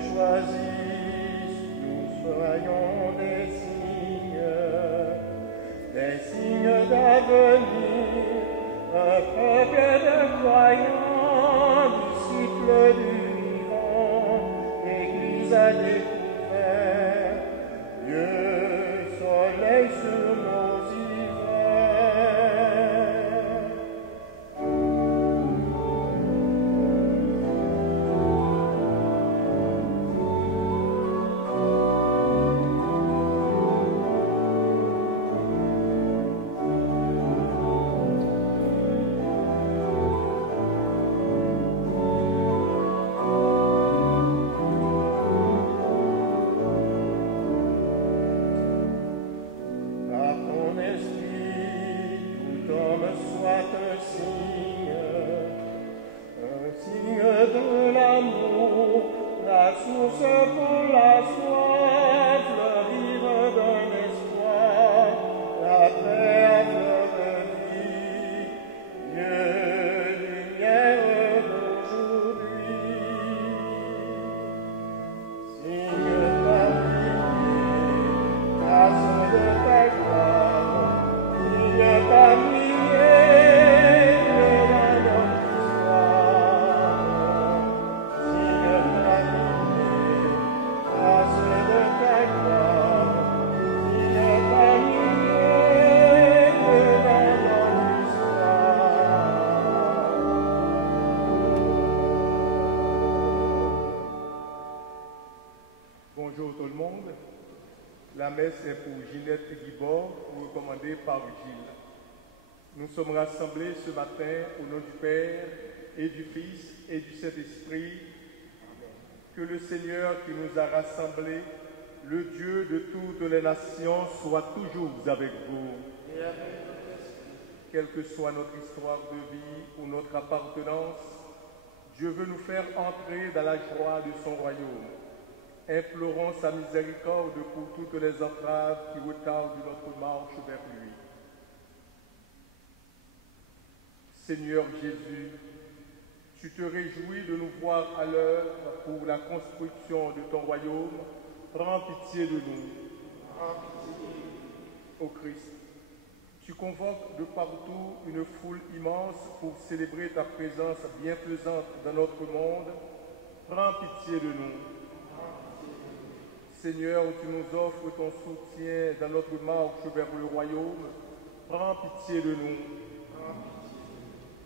choisisse, nous soyons des signes d'avenir, un peuple de croyants, disciples du vivant, Église à découvert, Dieu, soleil sur nos hivers. De l'amour, la source pour la soif, le rive d'un espoir, la paix à fleur de vie, Dieu, lumière d'aujourd'hui. Signe familier, grâce de ta gloire, signe familier. Bonjour tout le monde. La messe est pour Ginette Guibord, recommandée par Gilles. Nous sommes rassemblés ce matin au nom du Père et du Fils et du Saint-Esprit. Que le Seigneur qui nous a rassemblés, le Dieu de toutes les nations, soit toujours avec vous. Et avec notre esprit. Quelle que soit notre histoire de vie ou notre appartenance, Dieu veut nous faire entrer dans la joie de son royaume. Implorons sa miséricorde pour toutes les entraves qui retardent notre marche vers lui. Seigneur Jésus, tu te réjouis de nous voir à l'œuvre pour la construction de ton royaume. Prends pitié de nous. Ô Christ, tu convoques de partout une foule immense pour célébrer ta présence bienfaisante dans notre monde. Prends pitié de nous. Seigneur, tu nous offres ton soutien dans notre marche vers le royaume. Prends pitié de nous.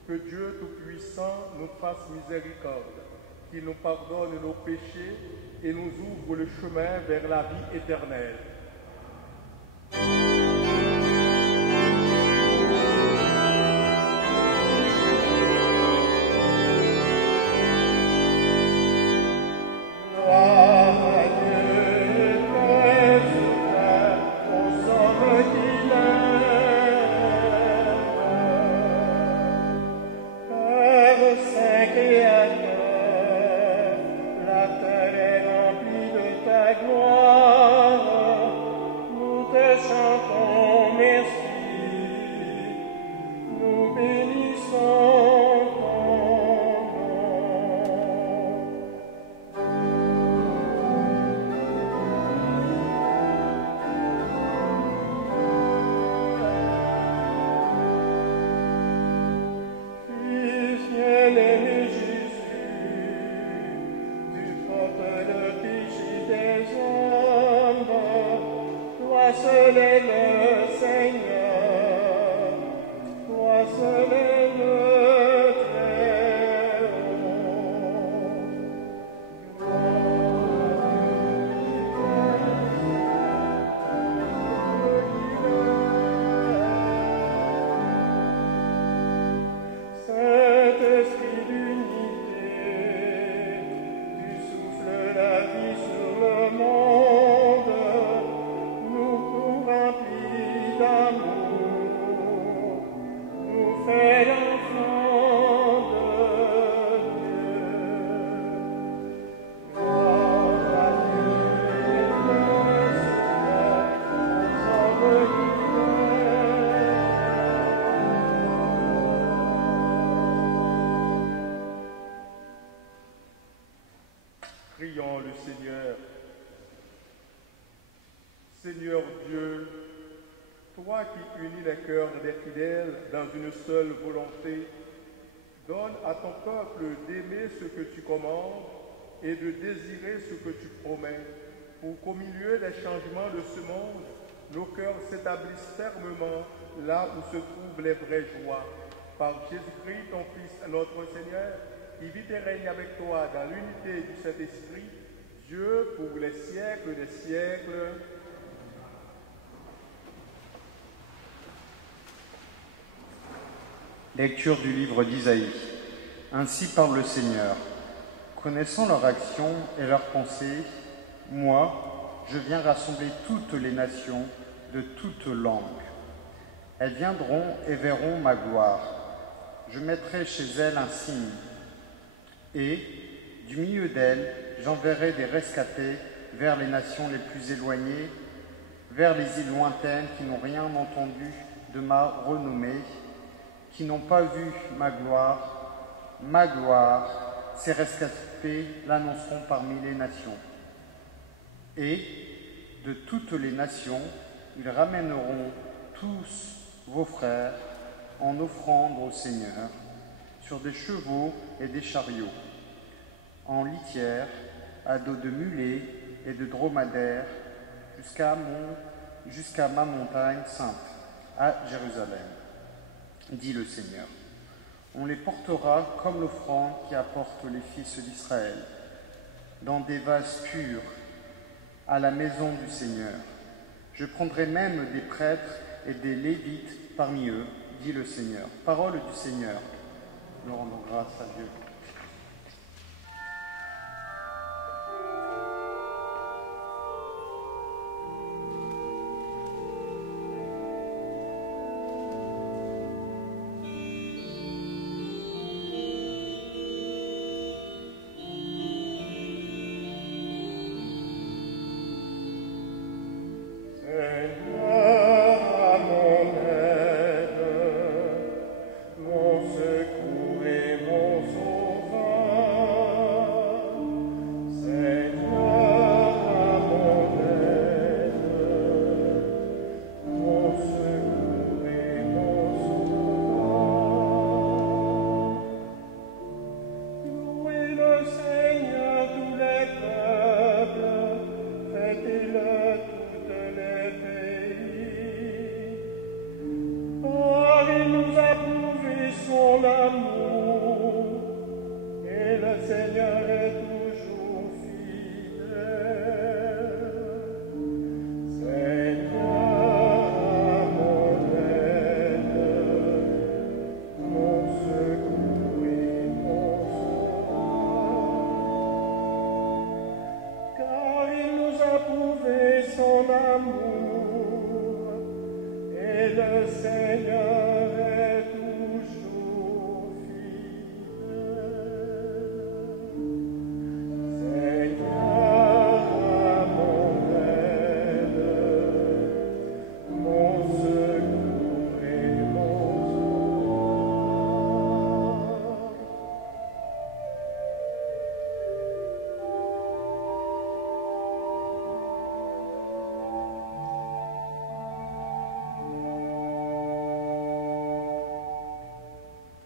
Que Dieu Tout-Puissant nous fasse miséricorde, qu'il nous pardonne nos péchés et nous ouvre le chemin vers la vie éternelle. Seul est Prions le Seigneur. Seigneur Dieu, toi qui unis les cœurs des fidèles dans une seule volonté, donne à ton peuple d'aimer ce que tu commandes et de désirer ce que tu promets, pour qu'au milieu des changements de ce monde, nos cœurs s'établissent fermement là où se trouvent les vraies joies. Par Jésus-Christ, ton Fils, notre Seigneur, qui vit et règne avec toi dans l'unité du Saint-Esprit, Dieu pour les siècles des siècles. Lecture du livre d'Isaïe. Ainsi parle le Seigneur. Connaissant leur action et leurs pensées, moi, je viens rassembler toutes les nations de toutes langues. Elles viendront et verront ma gloire. Je mettrai chez elles un signe. Et, du milieu d'elles, j'enverrai des rescatés vers les nations les plus éloignées, vers les îles lointaines qui n'ont rien entendu de ma renommée, qui n'ont pas vu ma gloire, ces rescapés l'annonceront parmi les nations. Et de toutes les nations, ils ramèneront tous vos frères en offrande au Seigneur, sur des chevaux et des chariots, en litière, à dos de mulets et de dromadaires, jusqu'à ma montagne sainte, à Jérusalem, dit le Seigneur. On les portera comme l'offrande qui apporte les fils d'Israël, dans des vases purs, à la maison du Seigneur. Je prendrai même des prêtres et des Lévites parmi eux, dit le Seigneur. Parole du Seigneur. Nous rendons grâce à Dieu.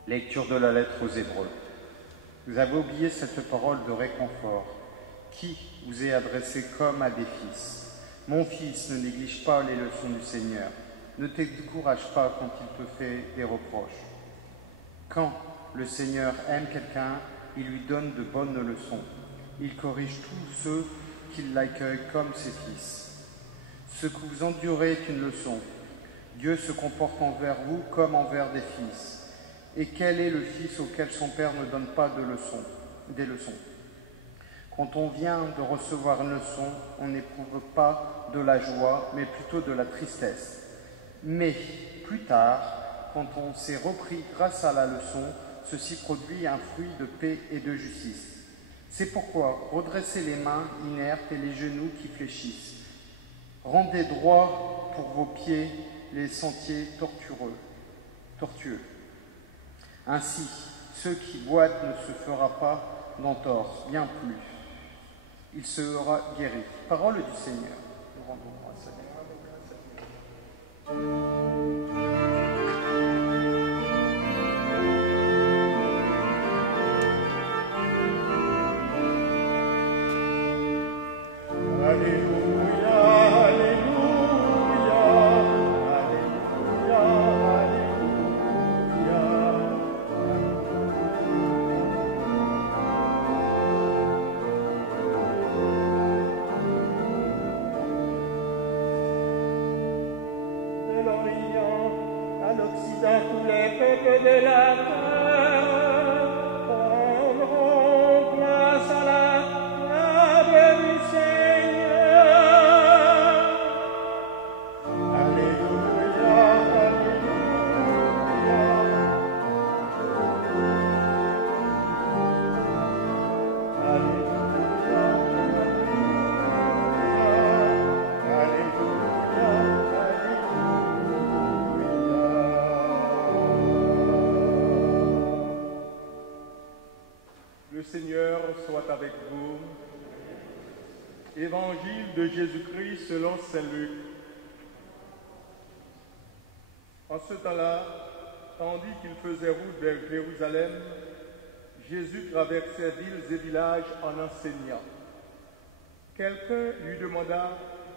Lecture de la lettre aux Hébreux. Vous avez oublié cette parole de réconfort qui vous est adressée comme à des fils. Mon fils, ne néglige pas les leçons du Seigneur. Ne te décourage pas quand il te fait des reproches. Quand le Seigneur aime quelqu'un, il lui donne de bonnes leçons. Il corrige tous ceux qui l'accueillent comme ses fils. Ce que vous endurez est une leçon. Dieu se comporte envers vous comme envers des fils. Et quel est le fils auquel son père ne donne pas des leçons? Quand on vient de recevoir une leçon, on n'éprouve pas de la joie, mais plutôt de la tristesse. Mais plus tard, quand on s'est repris grâce à la leçon, ceci produit un fruit de paix et de justice. C'est pourquoi redressez les mains inertes et les genoux qui fléchissent. Rendez droit pour vos pieds les sentiers tortueux. Ainsi, ceux qui boitent ne se fera pas d'entorse, bien plus. il sera guéri. Parole du Seigneur. Nous rendons grâce à Dieu. Alléluia, Alléluia, Alléluia, Alléluia. De l'Orient à l'Occident, tous les peuples de la terre prendront place à la table du Seigneur. Alléluia, Le Seigneur soit avec vous. Évangile de Jésus-Christ selon saint Luc. En ce temps-là, tandis qu'il faisait route vers Jérusalem, Jésus traversait villes et villages en enseignant. Quelqu'un lui demanda,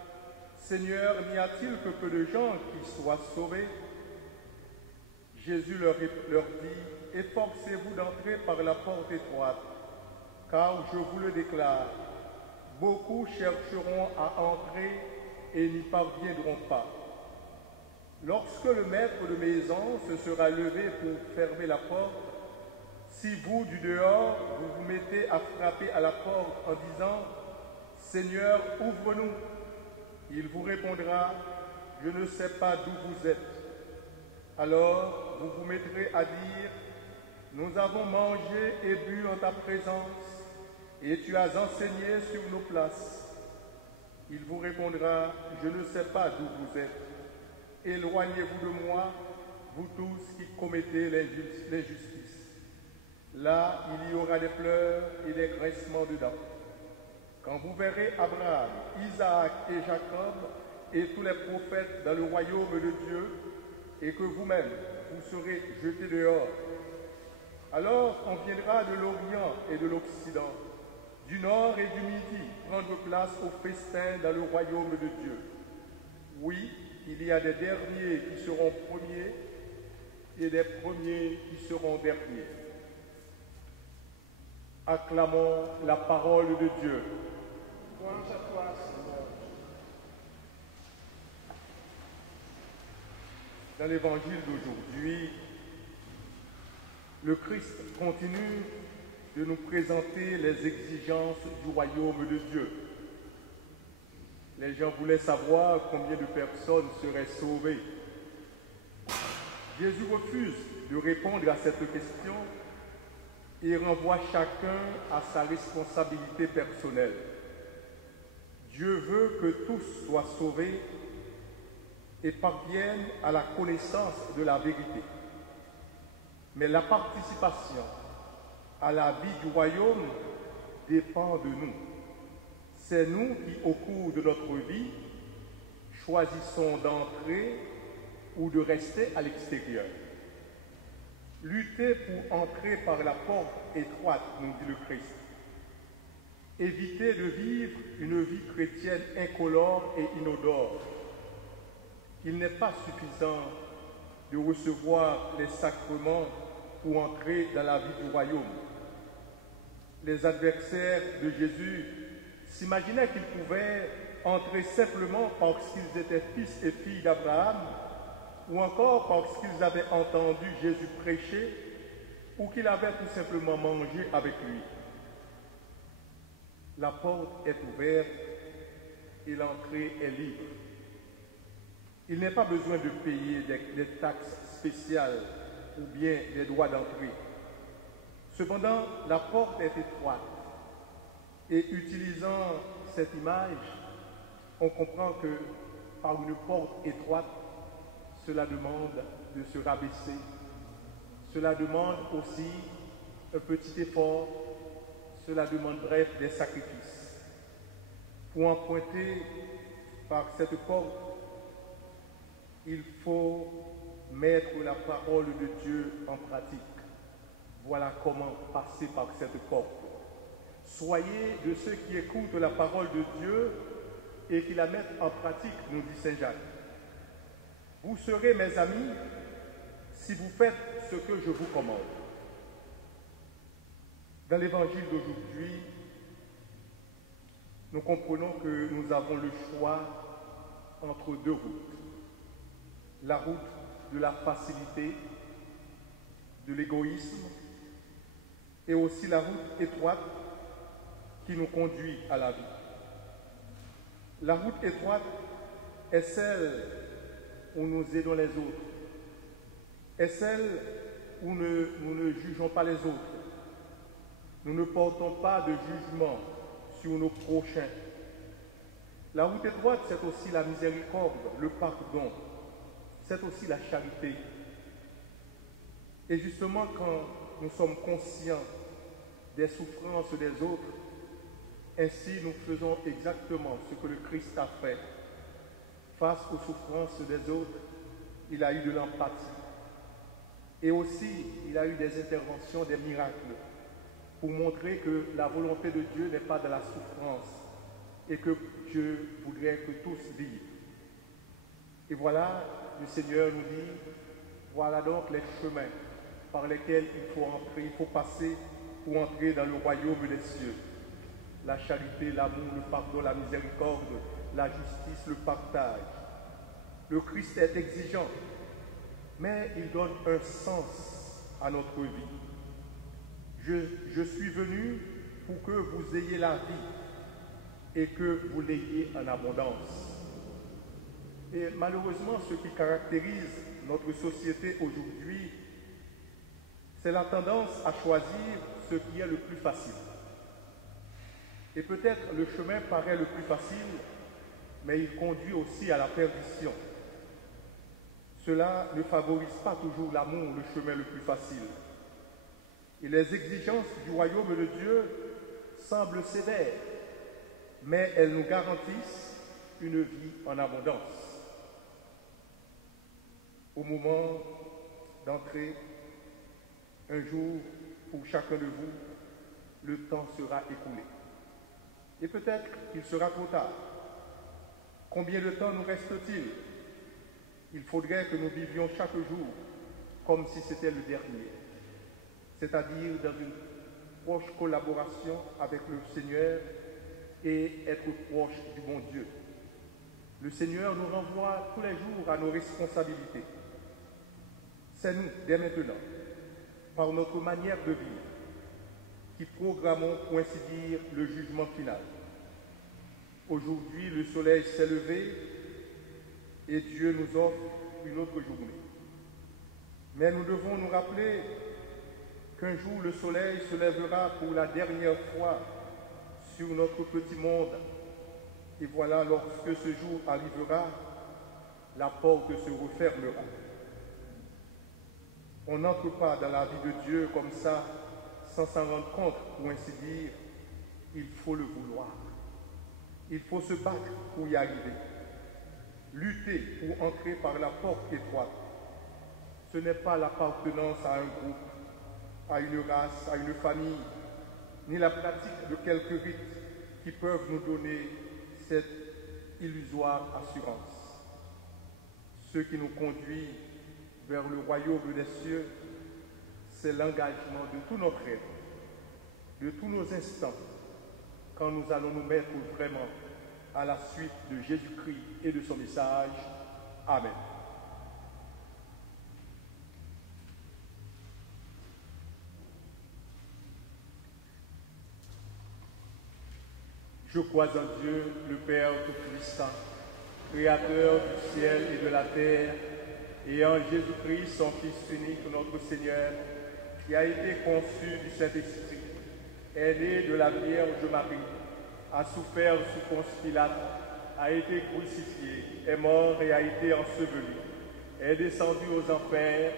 « Seigneur, n'y a-t-il que peu de gens qui soient sauvés ?» Jésus leur dit, « Efforcez-vous d'entrer par la porte étroite, car je vous le déclare, beaucoup chercheront à entrer et n'y parviendront pas. Lorsque le maître de maison se sera levé pour fermer la porte, si vous, du dehors, vous vous mettez à frapper à la porte en disant « Seigneur, ouvre-nous », il vous répondra « Je ne sais pas d'où vous êtes ». Alors vous vous mettrez à dire « Nous avons mangé et bu en ta présence, et tu as enseigné sur nos places. » Il vous répondra « Je ne sais pas d'où vous êtes. Éloignez-vous de moi, vous tous qui commettez l'injustice. » Là, il y aura des pleurs et des grincements de dents. Quand vous verrez Abraham, Isaac et Jacob et tous les prophètes dans le royaume de Dieu, et que vous-même, vous serez jetés dehors, alors on viendra de l'Orient et de l'Occident, du Nord et du Midi, prendre place au festin dans le royaume de Dieu. Oui, il y a des derniers qui seront premiers et des premiers qui seront derniers. Acclamons la parole de Dieu. Gloire à toi, Seigneur. Dans l'évangile d'aujourd'hui, le Christ continue de nous présenter les exigences du royaume de Dieu. Les gens voulaient savoir combien de personnes seraient sauvées. Jésus refuse de répondre à cette question et renvoie chacun à sa responsabilité personnelle. Dieu veut que tous soient sauvés et parviennent à la connaissance de la vérité. Mais la participation à la vie du royaume dépend de nous. C'est nous qui, au cours de notre vie, choisissons d'entrer ou de rester à l'extérieur. Lutter pour entrer par la porte étroite, nous dit le Christ. Éviter de vivre une vie chrétienne incolore et inodore. Il n'est pas suffisant de recevoir les sacrements pour entrer dans la vie du royaume. Les adversaires de Jésus s'imaginaient qu'ils pouvaient entrer simplement parce qu'ils étaient fils et filles d'Abraham, ou encore parce qu'ils avaient entendu Jésus prêcher, ou qu'ils avaient tout simplement mangé avec lui. La porte est ouverte et l'entrée est libre. Il n'est pas besoin de payer des taxes spéciales ou bien des droits d'entrée. Cependant, la porte est étroite. Et utilisant cette image, on comprend que par une porte étroite, cela demande de se rabaisser. Cela demande aussi un petit effort. Cela demande bref des sacrifices. Pour emprunter par cette porte, il faut mettre la parole de Dieu en pratique. Voilà comment passer par cette porte. Soyez de ceux qui écoutent la parole de Dieu et qui la mettent en pratique, nous dit Saint Jacques. Vous serez mes amis si vous faites ce que je vous commande. Dans l'évangile d'aujourd'hui, nous comprenons que nous avons le choix entre deux routes. La route de la facilité, de l'égoïsme, et aussi la route étroite qui nous conduit à la vie. La route étroite est celle où nous aidons les autres, est celle où nous ne jugeons pas les autres. Nous ne portons pas de jugement sur nos prochains. La route étroite, c'est aussi la miséricorde, le pardon, c'est aussi la charité. Et justement, quand nous sommes conscients des souffrances des autres, ainsi nous faisons exactement ce que le Christ a fait. Face aux souffrances des autres, il a eu de l'empathie. Et aussi, il a eu des interventions, des miracles, pour montrer que la volonté de Dieu n'est pas de la souffrance et que Dieu voudrait que tous vivent. Et voilà, le Seigneur nous dit, voilà donc les chemins par lesquels il faut entrer, il faut passer pour entrer dans le royaume des cieux. La charité, l'amour, le pardon, la miséricorde, la justice, le partage. Le Christ est exigeant, mais il donne un sens à notre vie. Je suis venu pour que vous ayez la vie et que vous l'ayez en abondance. Et malheureusement, ce qui caractérise notre société aujourd'hui, c'est la tendance à choisir ce qui est le plus facile. Et peut-être le chemin paraît le plus facile, mais il conduit aussi à la perdition. Cela ne favorise pas toujours l'amour, le chemin le plus facile. Et les exigences du royaume de Dieu semblent sévères, mais elles nous garantissent une vie en abondance. Au moment d'entrer, un jour, pour chacun de vous, le temps sera écoulé. Et peut-être qu'il sera trop tard. Combien de temps nous reste-t-il? Il faudrait que nous vivions chaque jour comme si c'était le dernier, c'est-à-dire dans une proche collaboration avec le Seigneur et être proche du bon Dieu. Le Seigneur nous renvoie tous les jours à nos responsabilités. C'est nous, dès maintenant, par notre manière de vivre, qui programmons, pour ainsi dire, le jugement final. Aujourd'hui, le soleil s'est levé et Dieu nous offre une autre journée. Mais nous devons nous rappeler qu'un jour le soleil se lèvera pour la dernière fois sur notre petit monde. Et voilà, lorsque ce jour arrivera, la porte se refermera. On n'entre pas dans la vie de Dieu comme ça, sans s'en rendre compte, pour ainsi dire. Il faut le vouloir. Il faut se battre pour y arriver. Lutter pour entrer par la porte étroite. Ce n'est pas l'appartenance à un groupe, à une race, à une famille, ni la pratique de quelques rites qui peuvent nous donner cette illusoire assurance. Ce qui nous conduit vers le royaume des cieux, c'est l'engagement de tous nos rêves, de tous nos instants, quand nous allons nous mettre vraiment à la suite de Jésus-Christ et de son message. Amen. Je crois en Dieu, le Père Tout-Puissant, Créateur du ciel et de la terre, et en Jésus-Christ, son Fils unique, notre Seigneur, qui a été conçu du Saint-Esprit, est né de la Vierge Marie, a souffert sous Ponce Pilate, a été crucifié, est mort et a été enseveli, est descendu aux enfers,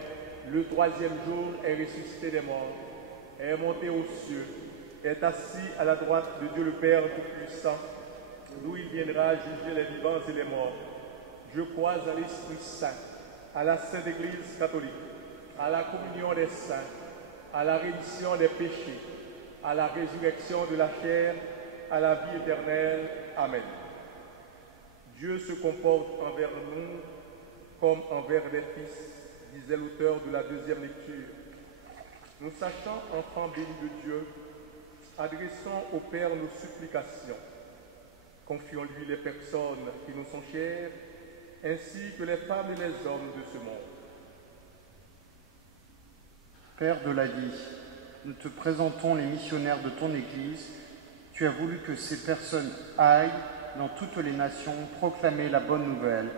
le troisième jour est ressuscité des morts, est monté aux cieux, est assis à la droite de Dieu le Père Tout-Puissant, d'où il viendra juger les vivants et les morts. Je crois à l'Esprit Saint, à la Sainte Église catholique, à la communion des saints, à la rémission des péchés, à la résurrection de la chair, à la vie éternelle. Amen. Dieu se comporte envers nous comme envers des fils, disait l'auteur de la deuxième lecture. Nous sachant enfants bénis de Dieu, adressons au Père nos supplications. Confions-lui les personnes qui nous sont chères, ainsi que les femmes et les hommes de ce monde. Père de la vie, nous te présentons les missionnaires de ton Église. Tu as voulu que ces personnes aillent dans toutes les nations proclamer la bonne nouvelle,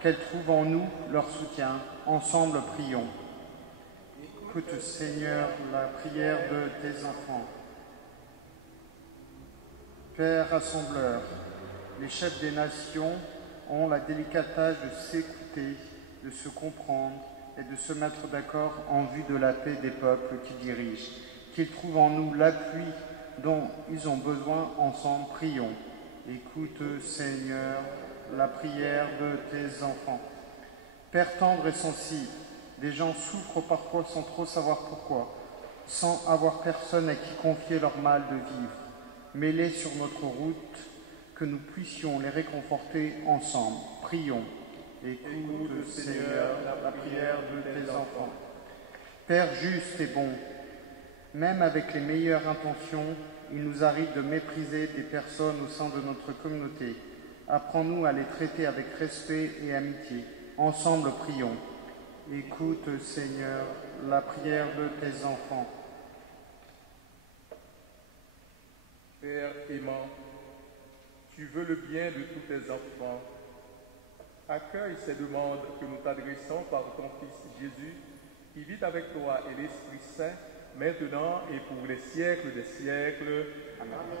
qu'elles trouvent en nous leur soutien. Ensemble, prions. Écoute, Seigneur, la prière de tes enfants. Père rassembleur, les chefs des nations ont la délicate tâche de s'écouter, de se comprendre et de se mettre d'accord en vue de la paix des peuples qu'ils dirigent. Qu'ils trouvent en nous l'appui dont ils ont besoin. Ensemble, prions. Écoute, Seigneur, la prière de tes enfants. Père tendre et sensible, des gens souffrent parfois sans trop savoir pourquoi, sans avoir personne à qui confier leur mal de vivre. Mets-les sur notre route, que nous puissions les réconforter ensemble. Prions. Écoute, Seigneur, la prière de tes enfants. Père juste et bon, même avec les meilleures intentions, il nous arrive de mépriser des personnes au sein de notre communauté. Apprends-nous à les traiter avec respect et amitié. Ensemble, prions. Écoute, Seigneur, la prière de tes enfants. Père aimant, tu veux le bien de tous tes enfants. Accueille ces demandes que nous t'adressons par ton Fils Jésus, qui vit avec toi et l'Esprit Saint, maintenant et pour les siècles des siècles. Amen.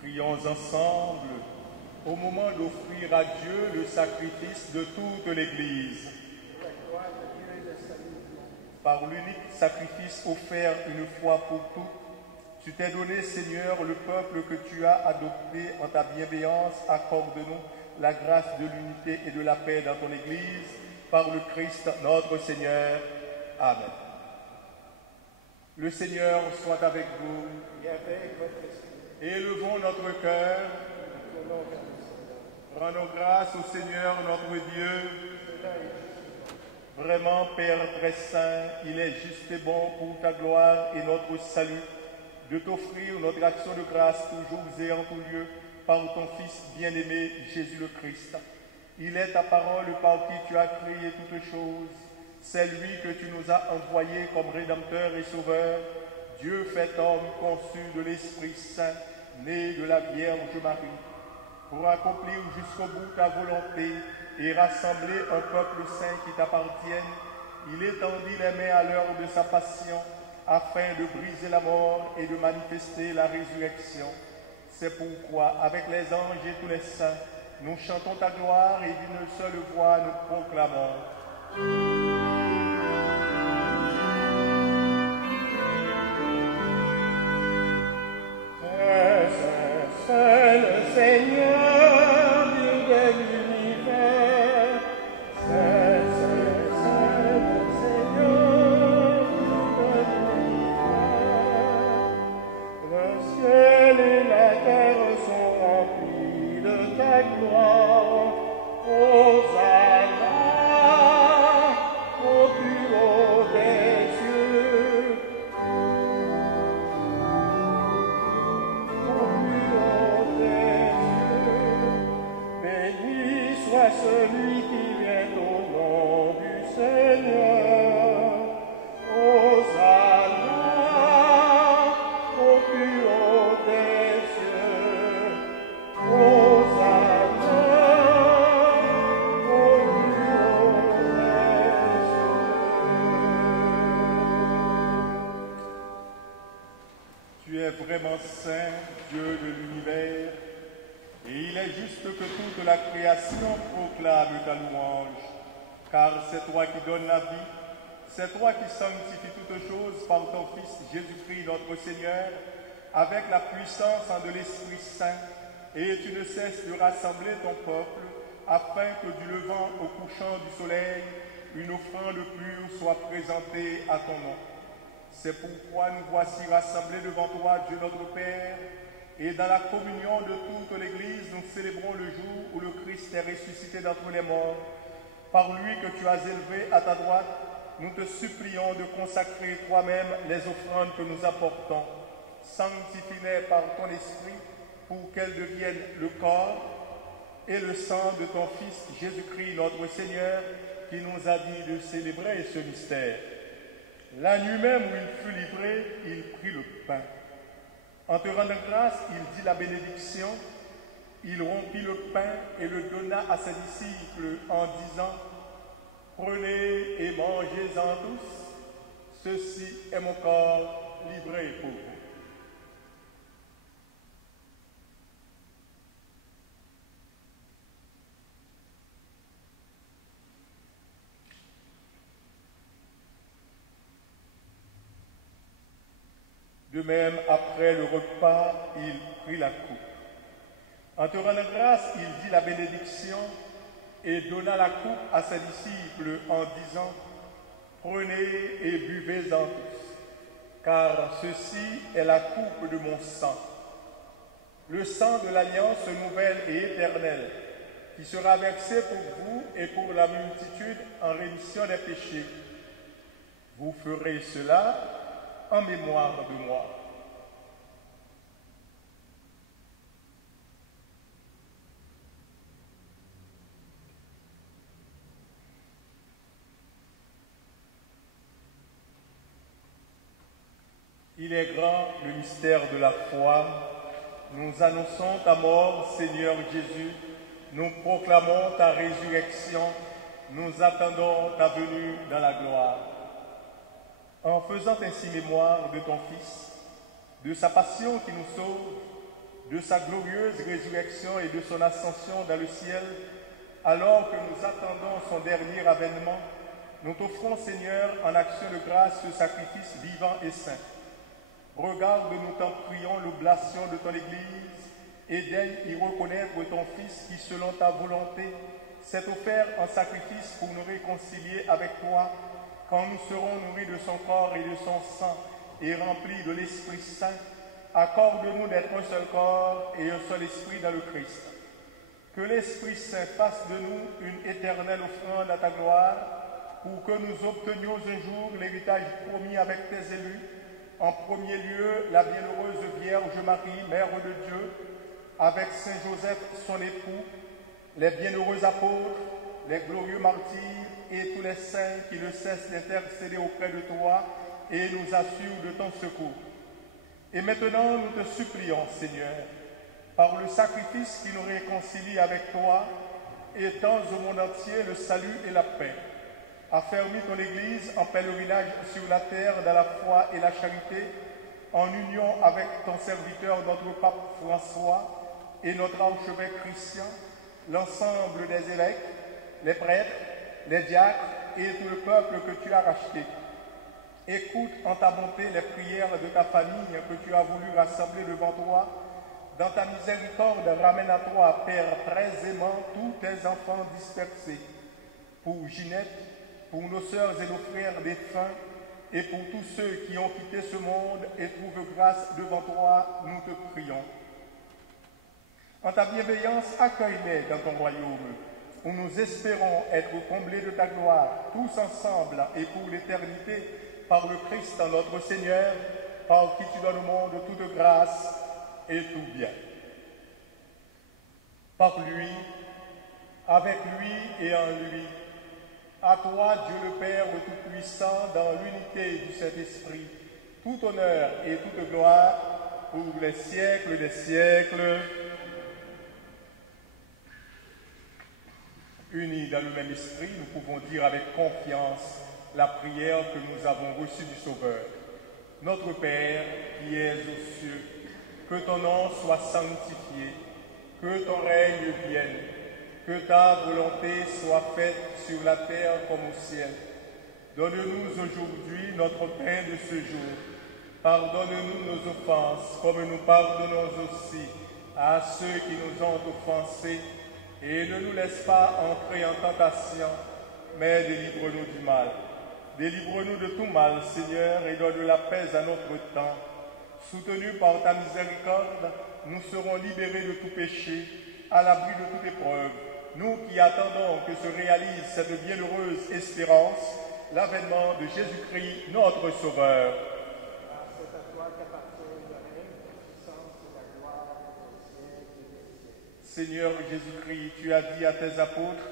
Prions ensemble au moment d'offrir à Dieu le sacrifice de toute l'Église. Par l'unique sacrifice offert une fois pour toutes, tu t'es donné, Seigneur, le peuple que tu as adopté en ta bienveillance. Accorde-nous la grâce de l'unité et de la paix dans ton Église, par le Christ notre Seigneur. Amen. Le Seigneur soit avec vous. Et avec votre esprit. Élevons notre cœur. Rendons grâce au Seigneur notre Dieu. Vraiment, Père très saint, il est juste et bon pour ta gloire et notre salut de t'offrir notre action de grâce toujours et en tout lieu par ton Fils bien-aimé Jésus le Christ. Il est ta parole par qui tu as créé toutes choses. C'est lui que tu nous as envoyé comme Rédempteur et Sauveur, Dieu fait homme conçu de l'Esprit Saint, né de la Vierge Marie, pour accomplir jusqu'au bout ta volonté et rassembler un peuple saint qui t'appartienne. Il étendit les mains à l'heure de sa passion, afin de briser la mort et de manifester la résurrection. C'est pourquoi, avec les anges et tous les saints, nous chantons ta gloire et d'une seule voix nous proclamons. C'est le Seigneur, Dieu de l'univers. C'est le Seigneur, Dieu de l'univers. Le ciel et la terre sont remplis de ta gloire. Hosanna au plus haut des cieux. Béni soit celui qui vient au nom du Seigneur. Hosanna au plus haut des cieux. Hosanna au plus haut des cieux. Tu es vraiment saint, Dieu de l'univers, et il est juste que toute la création proclame ta louange, car c'est toi qui donnes la vie, c'est toi qui sanctifies toutes choses par ton Fils Jésus-Christ notre Seigneur, avec la puissance de l'Esprit Saint, et tu ne cesses de rassembler ton peuple, afin que du levant au couchant du soleil, une offrande pure soit présentée à ton nom. C'est pourquoi nous voici rassemblés devant toi, Dieu notre Père, et dans la communion de toute l'Église, nous célébrons le jour où le Christ est ressuscité d'entre les morts. Par lui que tu as élevé à ta droite, nous te supplions de consacrer toi-même les offrandes que nous apportons. Sanctifie-les par ton esprit pour qu'elles deviennent le corps et le sang de ton Fils Jésus-Christ notre Seigneur, qui nous a dit de célébrer ce mystère. La nuit même où il fut livré, il prit le pain. En te rendant grâce, il dit la bénédiction, il rompit le pain et le donna à ses disciples en disant, « Prenez et mangez-en tous, ceci est mon corps livré pour vous. » De même, après le repas, il prit la coupe. En te rendant grâce, il dit la bénédiction et donna la coupe à ses disciples en disant, « Prenez et buvez-en tous, car ceci est la coupe de mon sang, le sang de l'alliance nouvelle et éternelle, qui sera versé pour vous et pour la multitude en rémission des péchés. Vous ferez cela en mémoire de moi. » Il est grand le mystère de la foi. Nous annonçons ta mort, Seigneur Jésus. Nous proclamons ta résurrection. Nous attendons ta venue dans la gloire. En faisant ainsi mémoire de ton Fils, de sa passion qui nous sauve, de sa glorieuse résurrection et de son ascension dans le ciel, alors que nous attendons son dernier avènement, nous t'offrons, Seigneur, en action de grâce, ce sacrifice vivant et saint. Regarde, nous t'en prions, l'oblation de ton Église, et daigne y reconnaître ton Fils qui, selon ta volonté, s'est offert en sacrifice pour nous réconcilier avec toi, quand nous serons nourris de son corps et de son sang et remplis de l'Esprit Saint. Accorde-nous d'être un seul corps et un seul esprit dans le Christ. Que l'Esprit Saint fasse de nous une éternelle offrande à ta gloire, pour que nous obtenions un jour l'héritage promis avec tes élus, en premier lieu la bienheureuse Vierge Marie, Mère de Dieu, avec Saint Joseph, son époux, les bienheureux apôtres, les glorieux martyrs et tous les saints qui ne cessent d'intercéder auprès de toi et nous assurent de ton secours. Et maintenant, nous te supplions, Seigneur, par le sacrifice qui nous réconcilie avec toi, étends au monde entier le salut et la paix. Affermis ton Église en pèlerinage sur la terre dans la foi et la charité, en union avec ton serviteur, notre pape François, et notre archevêque Christian, l'ensemble des évêques, les prêtres, les diacres et tout le peuple que tu as racheté. Écoute en ta bonté les prières de ta famille que tu as voulu rassembler devant toi. Dans ta miséricorde, ramène à toi, Père très aimant, tous tes enfants dispersés. Pour Ginette, pour nos sœurs et nos frères défunts, et pour tous ceux qui ont quitté ce monde et trouvent grâce devant toi, nous te prions. En ta bienveillance, accueille-les dans ton royaume, où nous espérons être comblés de ta gloire, tous ensemble et pour l'éternité, par le Christ notre Seigneur, par qui tu donnes au monde toute grâce et tout bien. Par lui, avec lui et en lui, à toi, Dieu le Père Tout-Puissant, dans l'unité du Saint-Esprit, tout honneur et toute gloire pour les siècles des siècles. Unis dans le même esprit, nous pouvons dire avec confiance la prière que nous avons reçue du Sauveur. Notre Père qui es aux cieux, que ton nom soit sanctifié, que ton règne vienne, que ta volonté soit faite sur la terre comme au ciel. Donne-nous aujourd'hui notre pain de ce jour. Pardonne-nous nos offenses, comme nous pardonnons aussi à ceux qui nous ont offensés. Et ne nous laisse pas entrer en tentation, mais délivre-nous du mal. Délivre-nous de tout mal, Seigneur, et donne la paix à notre temps. Soutenus par ta miséricorde, nous serons libérés de tout péché, à l'abri de toute épreuve. Nous qui attendons que se réalise cette bienheureuse espérance, l'avènement de Jésus-Christ, notre Sauveur. C'est à toi qu'appartient le règne, la puissance et la gloire au siècle des siècles. Seigneur Jésus-Christ, tu as dit à tes apôtres,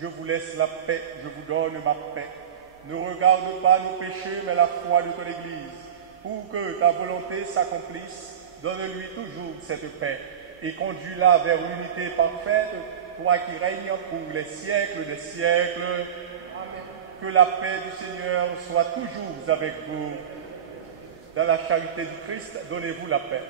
je vous laisse la paix, je vous donne ma paix. Ne regarde pas nos péchés, mais la foi de ton Église. Pour que ta volonté s'accomplisse, donne-lui toujours cette paix et conduis-la vers l'unité parfaite, toi qui règnes pour les siècles des siècles. Amen. Que la paix du Seigneur soit toujours avec vous. Dans la charité du Christ, donnez-vous la paix.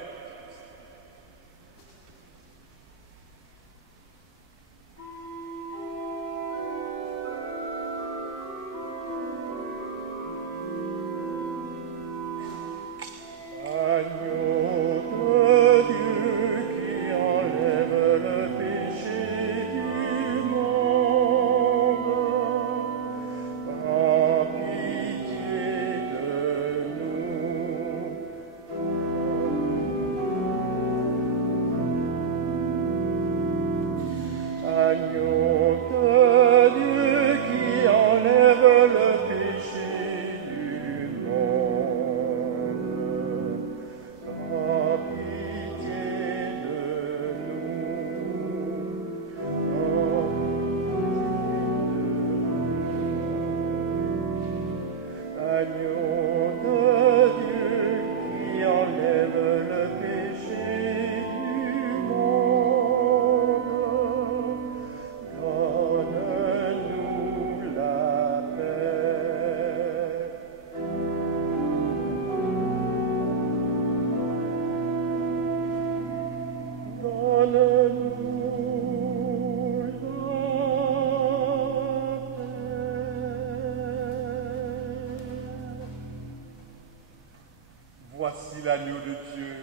Voici l'agneau de Dieu.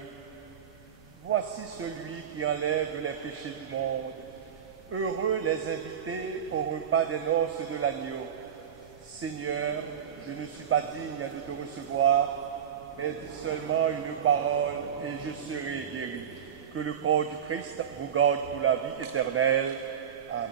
Voici celui qui enlève les péchés du monde. Heureux les invités au repas des noces de l'agneau. Seigneur, je ne suis pas digne de te recevoir, mais dis seulement une parole et je serai guéri. Que le corps du Christ vous garde pour la vie éternelle. Amen.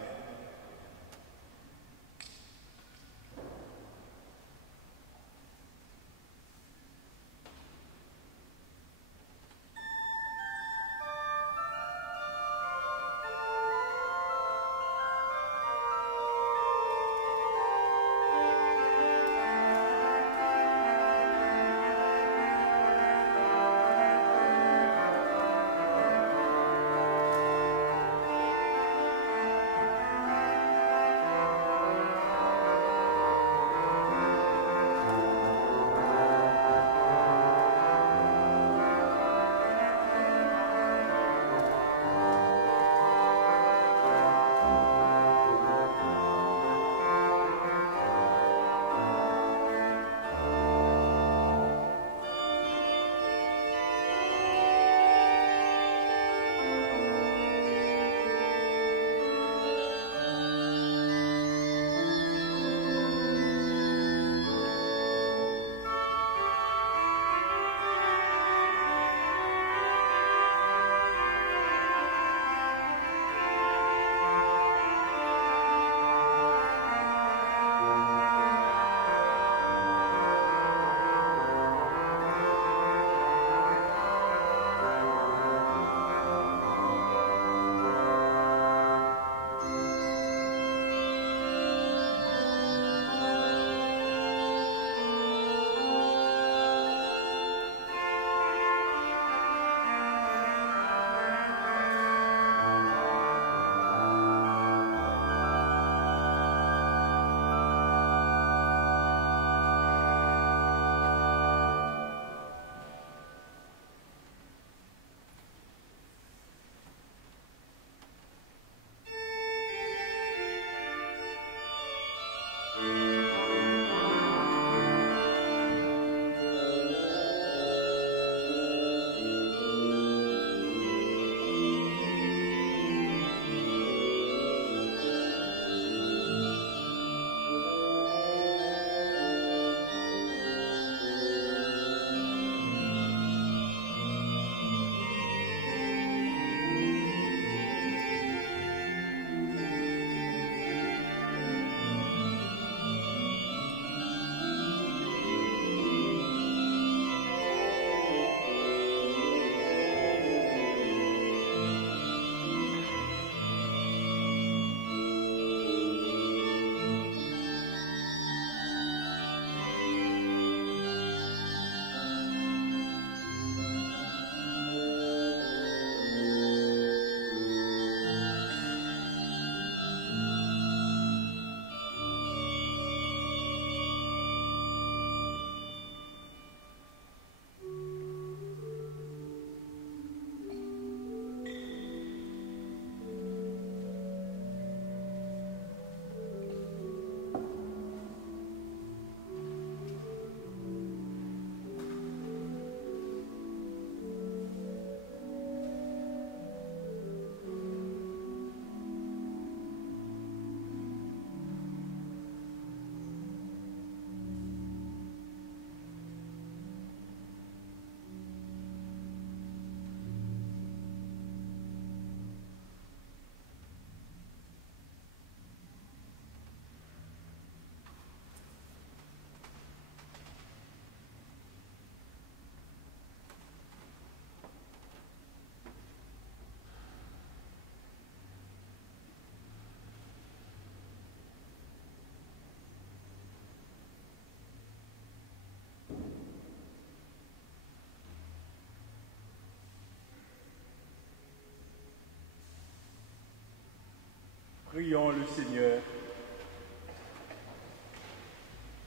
Prions le Seigneur.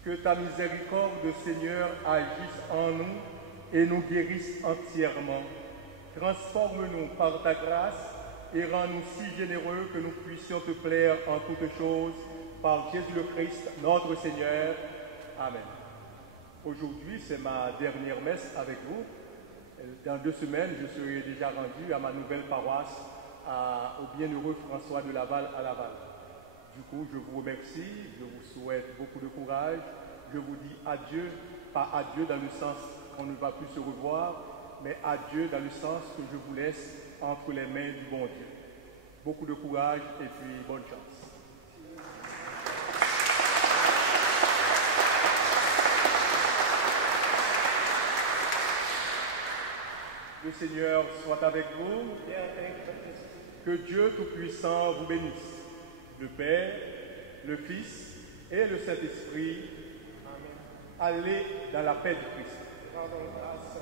Que ta miséricorde, Seigneur, agisse en nous et nous guérisse entièrement. Transforme-nous par ta grâce et rends-nous si généreux que nous puissions te plaire en toutes choses, par Jésus le Christ, notre Seigneur. Amen. Aujourd'hui, c'est ma dernière messe avec vous. Dans 2 semaines, je serai déjà rendu à ma nouvelle paroisse, au bienheureux François de Laval à Laval. Du coup, je vous remercie, je vous souhaite beaucoup de courage. Je vous dis adieu, pas adieu dans le sens qu'on ne va plus se revoir, mais adieu dans le sens que je vous laisse entre les mains du bon Dieu. Beaucoup de courage et puis bonne chance. Le Seigneur soit avec vous. Que Dieu Tout-Puissant vous bénisse. Le Père, le Fils et le Saint-Esprit. Allez dans la paix de Christ. Rendons grâce